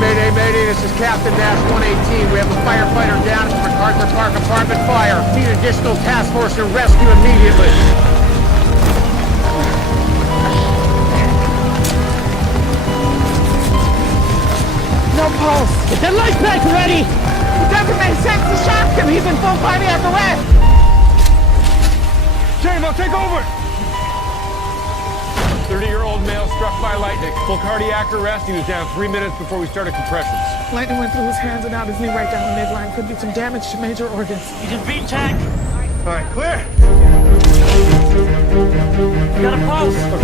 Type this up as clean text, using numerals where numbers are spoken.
Mayday, Mayday. This is Captain Nash 118. We have a firefighter down at the MacArthur Park apartment fire. Need additional task force and rescue immediately. No pulse. Get that life back ready! It doesn't make sense to shock him. He's in full cardiac arrest. James, take over! 30-year-old male struck by lightning. Full cardiac arrest. He was down 3 minutes before we started compressions. Lightning went through his hands and out his knee right down the midline. Could be some damage to major organs. You can beat tech. All right, clear. You got a pulse. Okay.